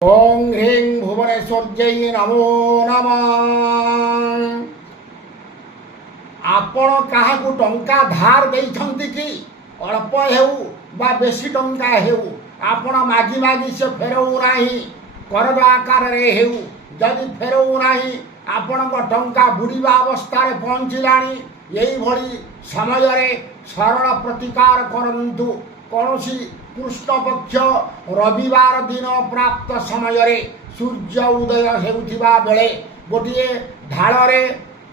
ओं ह्रीं भुवनेश्वर्यै नमो नमः। आपण काहाकू टंका धार देइछंती कि अल्प हेउ बा बेसी टंका हेउ आपण मागी मागी से फेरऊ नाही करज आकार रे हेउ जदि फेरऊ नाही आपण टंका बुड़ीबा अवस्था रे पहुंचिलानी यही भली समय रे सरल प्रतिकार करंतु कौनसी कृष्ण पक्ष रविवार दिन प्राप्त समय रे सूर्य उदय हेउथिबा बेले गोटे ढाल रे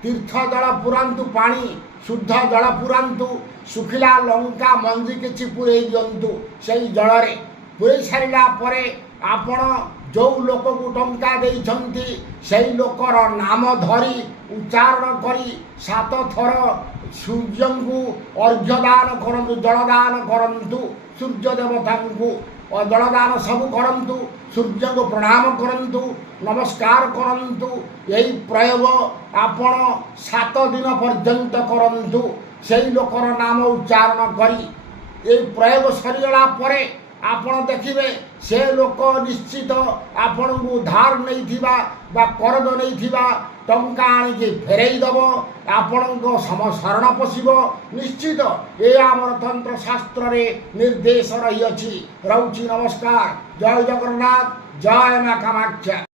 तीर्थ जल पुरांतु पानी शुद्ध जल पुरांतु सुखिला लंका मंजी किछि पुरे दियंतु सेई जल रे पुरे सारिला परे आपण जो लोक को टंका देइछंती सेई लोकर नाम धरी उच्चारण करी 7 थर सूर्य को अर्घ्यदान करंतु जलदान करंतु सूर्य देवता को जलदान सब करंतु सूर्य को प्रणाम करंतु नमस्कार करंतु यही प्रयोग आपण 7 दिन पर्यंत करंतु सेई लोकर नाम उच्चारण करी ये प्रयोग सरीगला परे आपण देखिबे से लोक निश्चित आपण को धार नहीं थिबा बा करज नहीं थिबा टंका आनिके फेरई दब आपण को शरण पशिबो निश्चित ये आमर तंत्र शास्त्र रे निर्देश रही अछि। रहुछि नमस्कार। जय जगन्नाथ, जय मां कामाख्या।